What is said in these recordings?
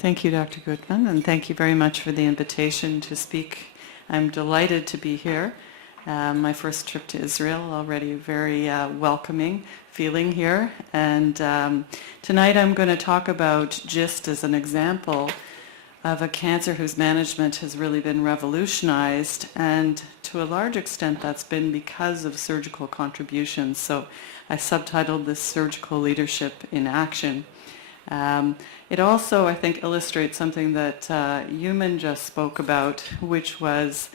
Thank you, Dr. Goodman, and thank you very much for the invitation to speak. I'm delighted to be here. My first trip to Israel, already very welcoming feeling here. And tonight I'm going to talk about GIST as an example of a cancer whose management has really been revolutionized, and to a large extent that's been because of surgical contributions. So I subtitled this Surgical Leadership in Action. It also, I think, illustrates something that Yuman just spoke about, which was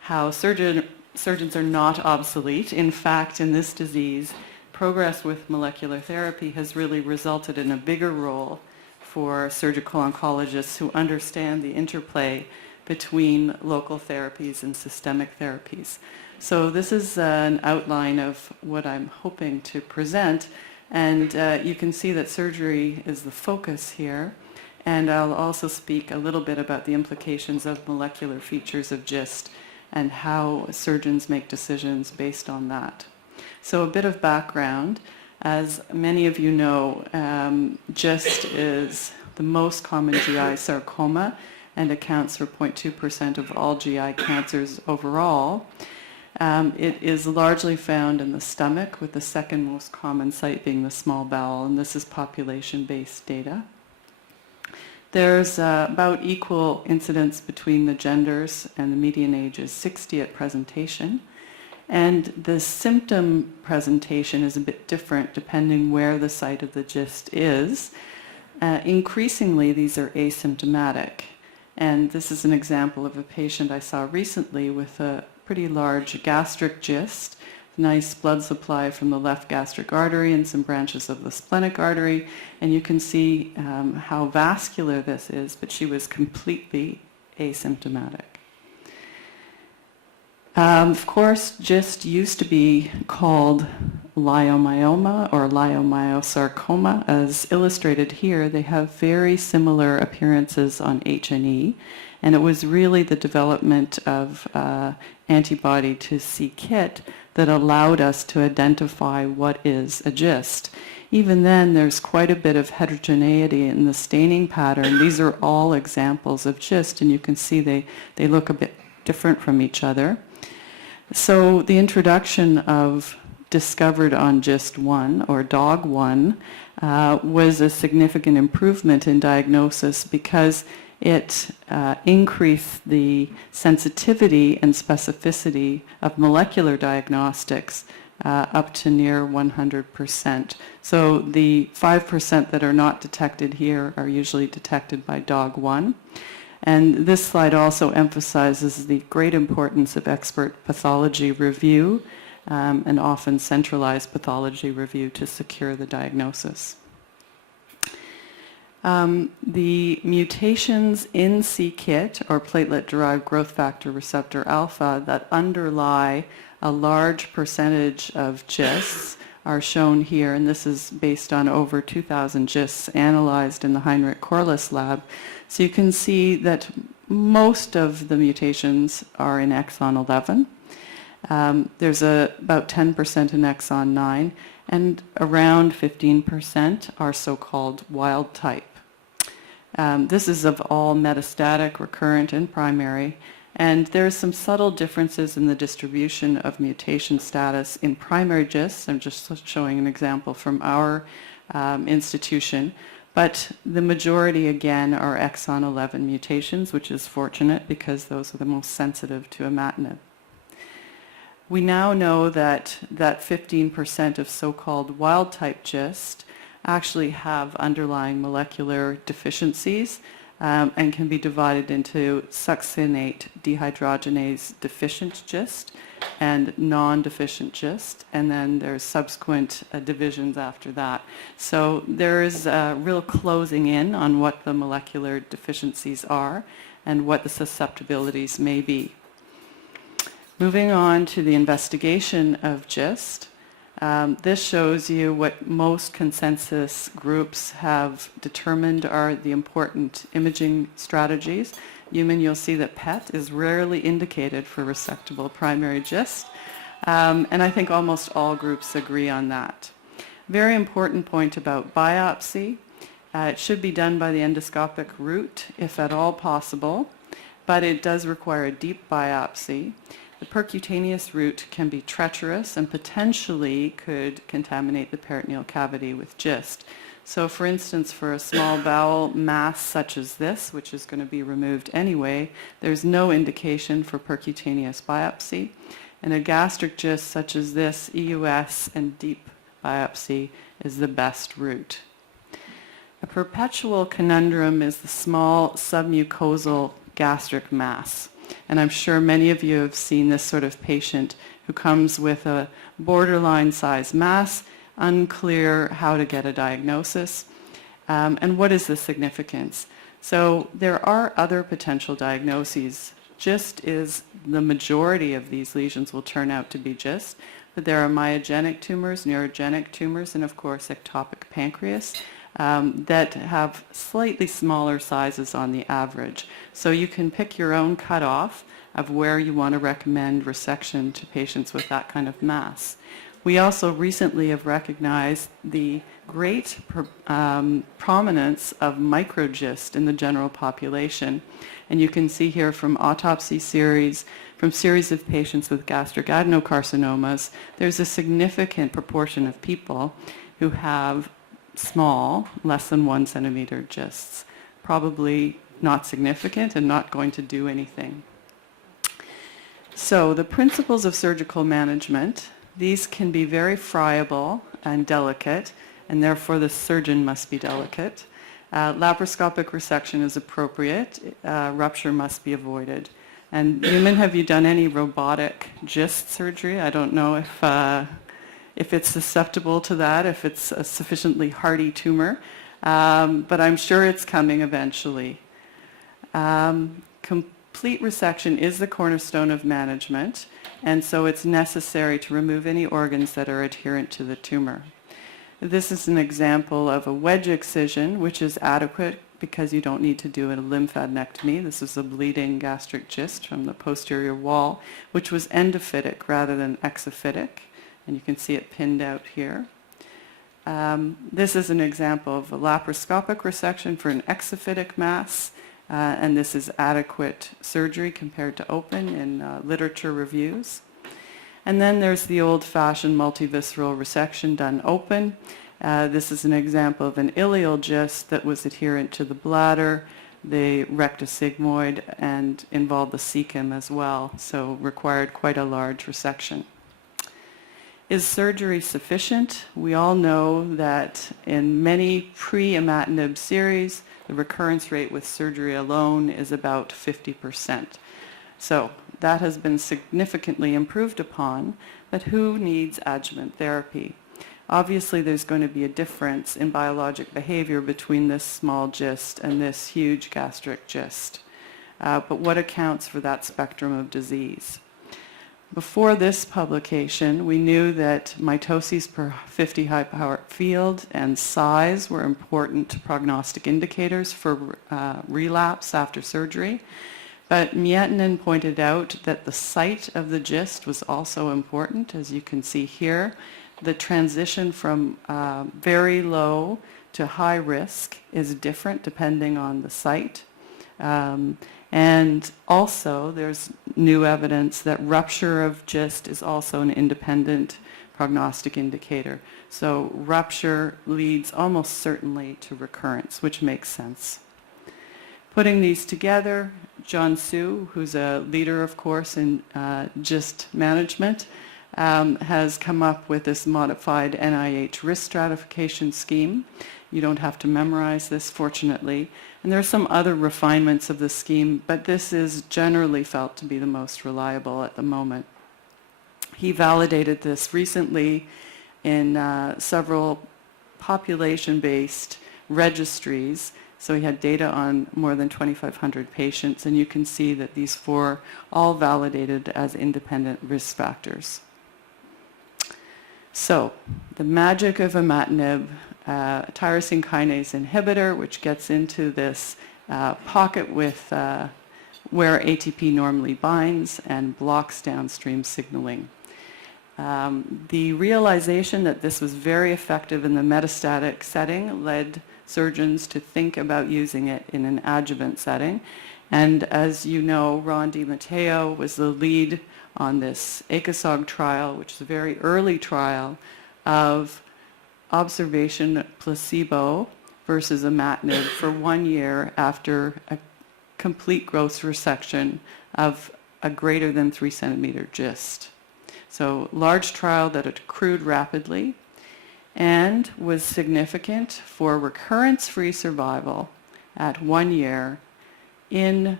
how surgeons are not obsolete. In fact, in this disease, progress with molecular therapy has really resulted in a bigger role for surgical oncologists who understand the interplay between local therapies and systemic therapies. So this is an outline of what I'm hoping to present. And you can see that surgery is the focus here. And I'll also speak a little bit about the implications of molecular features of GIST and how surgeons make decisions based on that. So a bit of background. As many of you know, GIST is the most common GI sarcoma and accounts for 0.2% of all GI cancers overall. It is largely found in the stomach, with the second most common site being the small bowel, and this is population-based data. There's about equal incidence between the genders, and the median age is 60 at presentation. And the symptom presentation is a bit different depending where the site of the GIST is. Increasingly, these are asymptomatic. And this is an example of a patient I saw recently with a pretty large gastric GIST, nice blood supply from the left gastric artery and some branches of the splenic artery. And you can see how vascular this is, but she was completely asymptomatic. Of course, GIST used to be called leiomyoma or leiomyosarcoma. As illustrated here, they have very similar appearances on H&E, and it was really the development of antibody to c-KIT that allowed us to identify what is a GIST. Even then, there's quite a bit of heterogeneity in the staining pattern. These are all examples of GIST, and you can see they look a bit different from each other. So the introduction of discovered on GIST1 or DOG1 was a significant improvement in diagnosis because it increased the sensitivity and specificity of molecular diagnostics up to near 100%. So the 5% that are not detected here are usually detected by DOG1. And this slide also emphasizes the great importance of expert pathology review and often centralized pathology review to secure the diagnosis. The mutations in c-KIT, or platelet-derived growth factor receptor alpha, that underlie a large percentage of GISTs are shown here, and this is based on over 2,000 GISTs analyzed in the Heinrich Corliss lab. So you can see that most of the mutations are in exon 11. There's about 10% in exon 9, and around 15% are so-called wild type. This is of all metastatic, recurrent, and primary, and there are some subtle differences in the distribution of mutation status in primary GIST. I'm just showing an example from our institution. But the majority, again, are exon 11 mutations, which is fortunate because those are the most sensitive to imatinib. We now know that 15% of so-called wild-type GIST actually have underlying molecular deficiencies and can be divided into succinate dehydrogenase deficient GIST and non-deficient GIST, and then there's subsequent divisions after that. So there is a real closing in on what the molecular deficiencies are and what the susceptibilities may be. Moving on to the investigation of GIST, this shows you what most consensus groups have determined are the important imaging strategies. You'll see that PET is rarely indicated for resectable primary GIST, and I think almost all groups agree on that. Very important point about biopsy. It should be done by the endoscopic route, if at all possible, but it does require a deep biopsy. The percutaneous route can be treacherous and potentially could contaminate the peritoneal cavity with GIST. So for instance, for a small bowel mass such as this, which is going to be removed anyway, there's no indication for percutaneous biopsy. And a gastric GIST such as this, EUS and deep biopsy is the best route. A perpetual conundrum is the small submucosal gastric mass. And I'm sure many of you have seen this sort of patient who comes with a borderline size mass, unclear how to get a diagnosis, and what is the significance. So there are other potential diagnoses. GIST is the majority of these lesions will turn out to be GIST, but there are myogenic tumors, neurogenic tumors, and of course ectopic pancreas that have slightly smaller sizes on the average. So you can pick your own cutoff of where you want to recommend resection to patients with that kind of mass. We also recently have recognized the great prominence of microgist in the general population. And you can see here from autopsy series, from series of patients with gastric adenocarcinomas, there's a significant proportion of people who have small, less than 1 centimeter gists. Probably not significant and not going to do anything. So the principles of surgical management, these can be very friable and delicate, and therefore the surgeon must be delicate. Laparoscopic resection is appropriate. Rupture must be avoided. And Newman, have you done any robotic gist surgery? I don't know if it's susceptible to that, if it's a sufficiently hardy tumor, but I'm sure it's coming eventually. Complete resection is the cornerstone of management, and so it's necessary to remove any organs that are adherent to the tumor. This is an example of a wedge excision, which is adequate because you don't need to do a lymphadenectomy. This is a bleeding gastric gist from the posterior wall, which was endophytic rather than exophytic. And you can see it pinned out here. This is an example of a laparoscopic resection for an exophytic mass, and this is adequate surgery compared to open in literature reviews. And then there's the old-fashioned multivisceral resection done open. This is an example of an ileal gist that was adherent to the bladder, the rectus sigmoid, and involved the cecum as well, so required quite a large resection. Is surgery sufficient? We all know that in many pre-imatinib series, the recurrence rate with surgery alone is about 50%. So that has been significantly improved upon, but who needs adjuvant therapy? Obviously, there's going to be a difference in biologic behavior between this small gist and this huge gastric gist. But what accounts for that spectrum of disease? Before this publication, we knew that mitoses per 50 high power field and size were important prognostic indicators for relapse after surgery. But Miettinen pointed out that the site of the gist was also important. As you can see here, the transition from very low to high risk is different depending on the site. And also, there's new evidence that rupture of gist is also an independent prognostic indicator. So rupture leads almost certainly to recurrence, which makes sense. Putting these together, John Su, who's a leader, of course, in gist management, has come up with this modified NIH risk stratification scheme. You don't have to memorize this, fortunately. And there are some other refinements of the scheme, but this is generally felt to be the most reliable at the moment. He validated this recently in several population-based registries. So he had data on more than 2,500 patients, and you can see that these four all validated as independent risk factors. So the magic of imatinib, tyrosine kinase inhibitor, which gets into this pocket with where ATP normally binds and blocks downstream signaling. The realization that this was very effective in the metastatic setting led surgeons to think about using it in an adjuvant setting. And as you know, Ron DiMatteo was the lead on this ACOSOG trial, which is a very early trial of observation placebo versus imatinib for 1 year after a complete gross resection of a greater than 3 centimeter GIST. So large trial that accrued rapidly and was significant for recurrence-free survival at 1 year in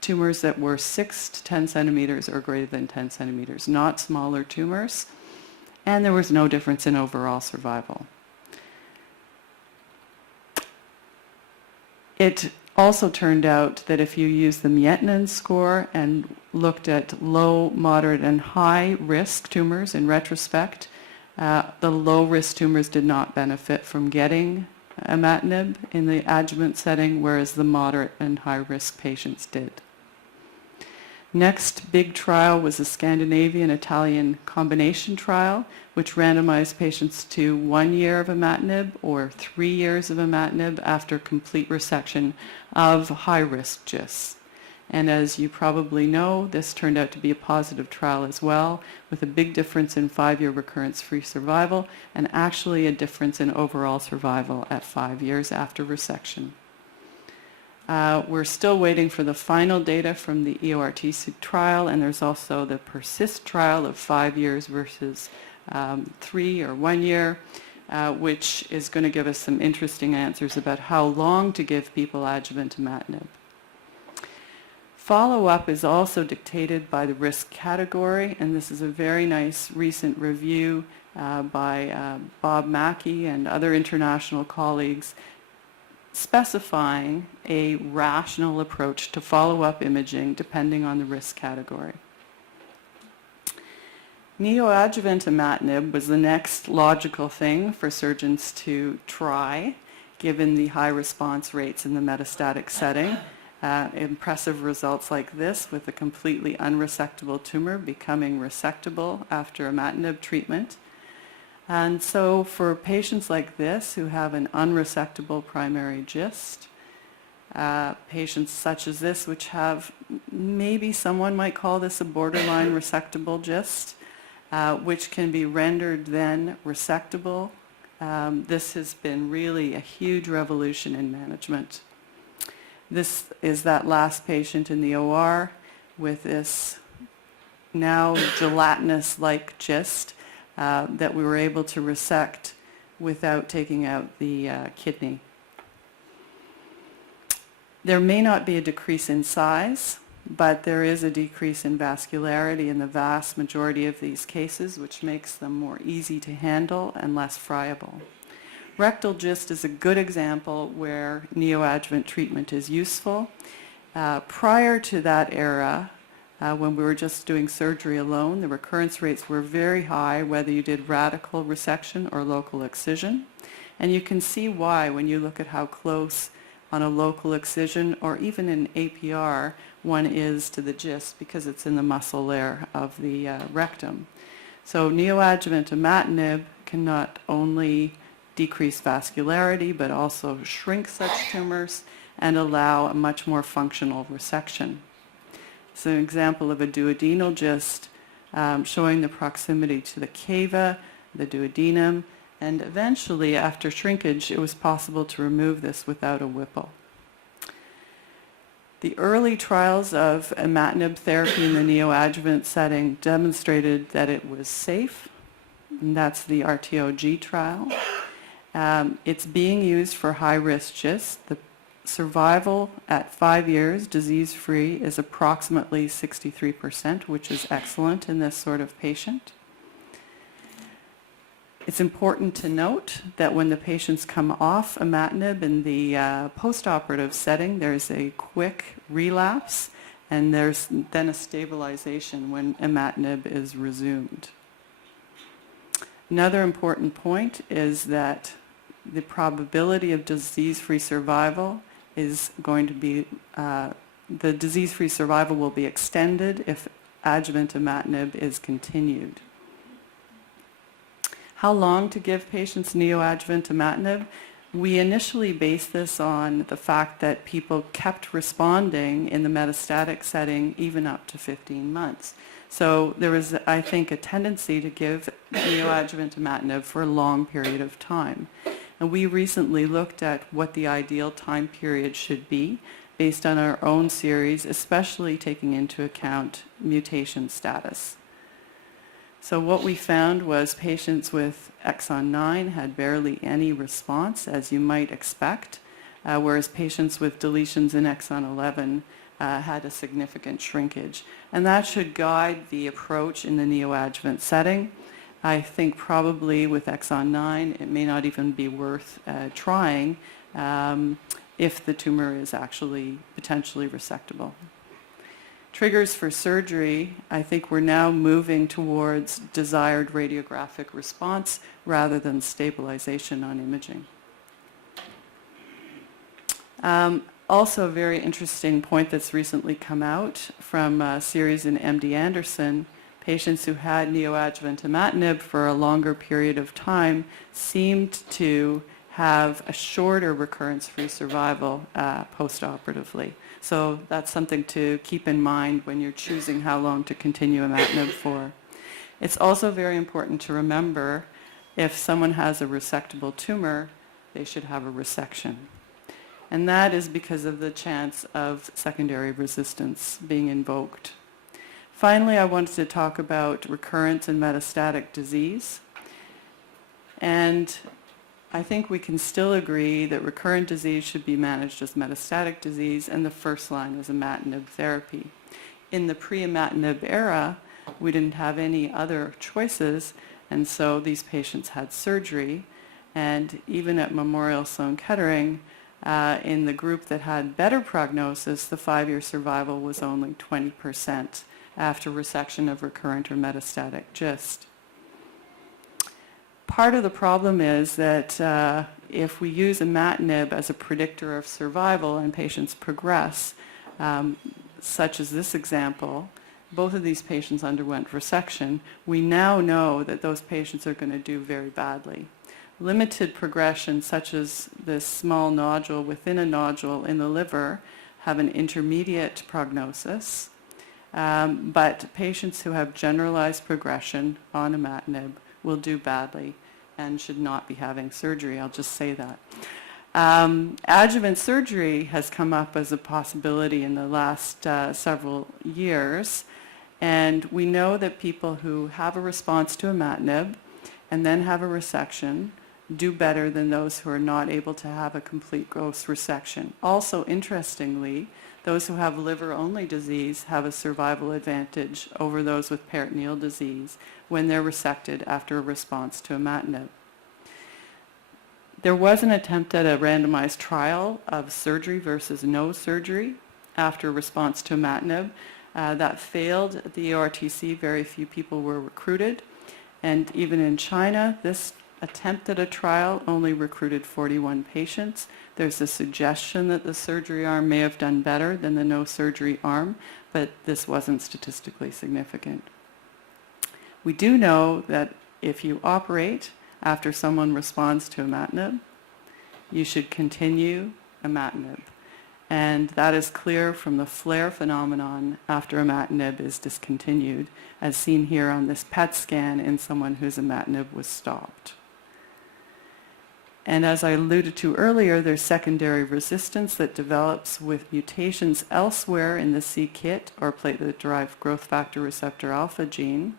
tumors that were 6 to 10 centimeters or greater than 10 centimeters, not smaller tumors, and there was no difference in overall survival. It also turned out that if you use the Miettinen score and looked at low, moderate, and high risk tumors in retrospect, the low risk tumors did not benefit from getting imatinib in the adjuvant setting, whereas the moderate and high risk patients did. Next big trial was a Scandinavian-Italian combination trial, which randomized patients to 1 year of imatinib or 3 years of imatinib after complete resection of high-risk GIST. And as you probably know, this turned out to be a positive trial as well, with a big difference in 5-year recurrence-free survival and actually a difference in overall survival at 5 years after resection. We're still waiting for the final data from the EORTC trial, and there's also the PERSIST trial of 5 years versus 3 or 1 year, which is going to give us some interesting answers about how long to give people adjuvant imatinib. Follow-up is also dictated by the risk category, and this is a very nice recent review by Bob Mackey and other international colleagues specifying a rational approach to follow-up imaging depending on the risk category. Neoadjuvant imatinib was the next logical thing for surgeons to try, given the high response rates in the metastatic setting. Impressive results like this with a completely unresectable tumor becoming resectable after imatinib treatment. And so for patients like this who have an unresectable primary GIST, patients such as this which have, maybe someone might call this a borderline resectable GIST, which can be rendered then resectable, this has been really a huge revolution in management. This is that last patient in the OR with this now gelatinous-like GIST that we were able to resect without taking out the kidney. There may not be a decrease in size, but there is a decrease in vascularity in the vast majority of these cases, which makes them more easy to handle and less friable. Rectal GIST is a good example where neoadjuvant treatment is useful. Prior to that era, when we were just doing surgery alone, the recurrence rates were very high, whether you did radical resection or local excision. And you can see why when you look at how close on a local excision or even in APR one is to the GIST, because it's in the muscle layer of the rectum. So neoadjuvant imatinib can not only decrease vascularity but also shrink such tumors and allow a much more functional resection. It's an example of a duodenal GIST showing the proximity to the cava, the duodenum, and eventually after shrinkage it was possible to remove this without a Whipple. The early trials of imatinib therapy in the neoadjuvant setting demonstrated that it was safe, and that's the RTOG trial. It's being used for high-risk GIST. The survival at 5 years, disease-free, is approximately 63%, which is excellent in this sort of patient. It's important to note that when the patients come off imatinib in the postoperative setting, there's a quick relapse, and there's then a stabilization when imatinib is resumed. Another important point is that the probability of disease-free survival is going to be, the disease-free survival will be extended if adjuvant imatinib is continued. How long to give patients neoadjuvant imatinib? We initially based this on the fact that people kept responding in the metastatic setting even up to 15 months. So there was, I think, a tendency to give neoadjuvant imatinib for a long period of time. And we recently looked at what the ideal time period should be based on our own series, especially taking into account mutation status. So what we found was patients with exon 9 had barely any response, as you might expect, whereas patients with deletions in exon 11 had a significant shrinkage. And that should guide the approach in the neoadjuvant setting. I think probably with exon 9, it may not even be worth trying if the tumor is actually potentially resectable. Triggers for surgery, I think we're now moving towards desired radiographic response rather than stabilization on imaging. Also a very interesting point that's recently come out from a series in MD Anderson, patients who had neoadjuvant imatinib for a longer period of time seemed to have a shorter recurrence-free survival postoperatively. So that's something to keep in mind when you're choosing how long to continue imatinib for. It's also very important to remember if someone has a resectable tumor, they should have a resection. And that is because of the chance of secondary resistance being invoked. Finally, I wanted to talk about recurrent and metastatic disease. And I think we can still agree that recurrent disease should be managed as metastatic disease, and the first line is imatinib therapy. In the pre-imatinib era, we didn't have any other choices, and so these patients had surgery. And even at Memorial Sloan Kettering, in the group that had better prognosis, the 5-year survival was only 20% after resection of recurrent or metastatic GIST. Part of the problem is that if we use imatinib as a predictor of survival and patients progress, such as this example, both of these patients underwent resection, we now know that those patients are going to do very badly. Limited progression, such as this small nodule within a nodule in the liver, have an intermediate prognosis, but patients who have generalized progression on imatinib will do badly and should not be having surgery. I'll just say that. Adjuvant surgery has come up as a possibility in the last several years, and we know that people who have a response to imatinib and then have a resection do better than those who are not able to have a complete gross resection. Also, interestingly, those who have liver-only disease have a survival advantage over those with peritoneal disease when they're resected after a response to imatinib. There was an attempt at a randomized trial of surgery versus no surgery after a response to imatinib. That failed at the EORTC. Very few people were recruited. And even in China, this attempt at a trial only recruited 41 patients. There's a suggestion that the surgery arm may have done better than the no surgery arm, but this wasn't statistically significant. We do know that if you operate after someone responds to imatinib, you should continue imatinib. And that is clear from the flare phenomenon after imatinib is discontinued, as seen here on this PET scan in someone whose imatinib was stopped. And as I alluded to earlier, there's secondary resistance that develops with mutations elsewhere in the c-KIT, or platelet-derived growth factor receptor alpha gene,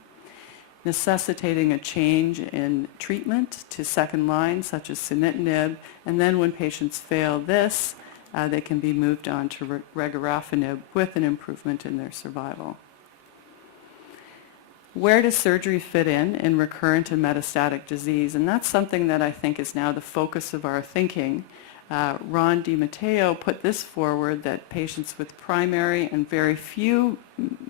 necessitating a change in treatment to second line, such as sunitinib, and then when patients fail this, they can be moved on to regorafenib with an improvement in their survival. Where does surgery fit in recurrent and metastatic disease? And that's something that I think is now the focus of our thinking. Ron DiMatteo put this forward, that patients with primary and very few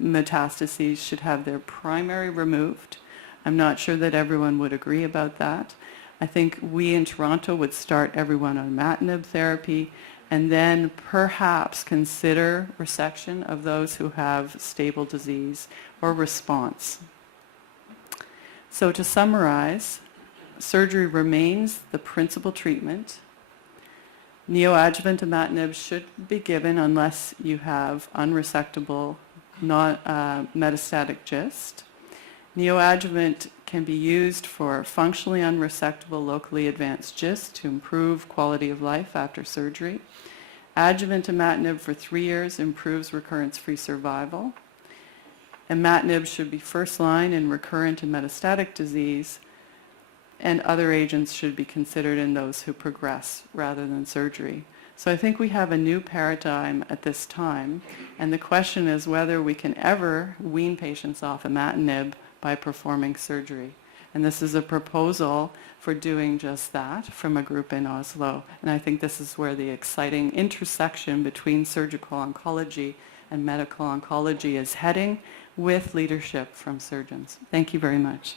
metastases should have their primary removed. I'm not sure that everyone would agree about that. I think we in Toronto would start everyone on imatinib therapy and then perhaps consider resection of those who have stable disease or response. So to summarize, surgery remains the principal treatment Neoadjuvant imatinib should be given unless you have unresectable, metastatic GIST. Neoadjuvant can be used for functionally unresectable, locally advanced GIST to improve quality of life after surgery. Adjuvant imatinib for 3 years improves recurrence-free survival. Imatinib should be first line in recurrent and metastatic disease, and other agents should be considered in those who progress rather than surgery. So I think we have a new paradigm at this time, and the question is whether we can ever wean patients off imatinib by performing surgery. And this is a proposal for doing just that from a group in Oslo. And I think this is where the exciting intersection between surgical oncology and medical oncology is heading, with leadership from surgeons. Thank you very much.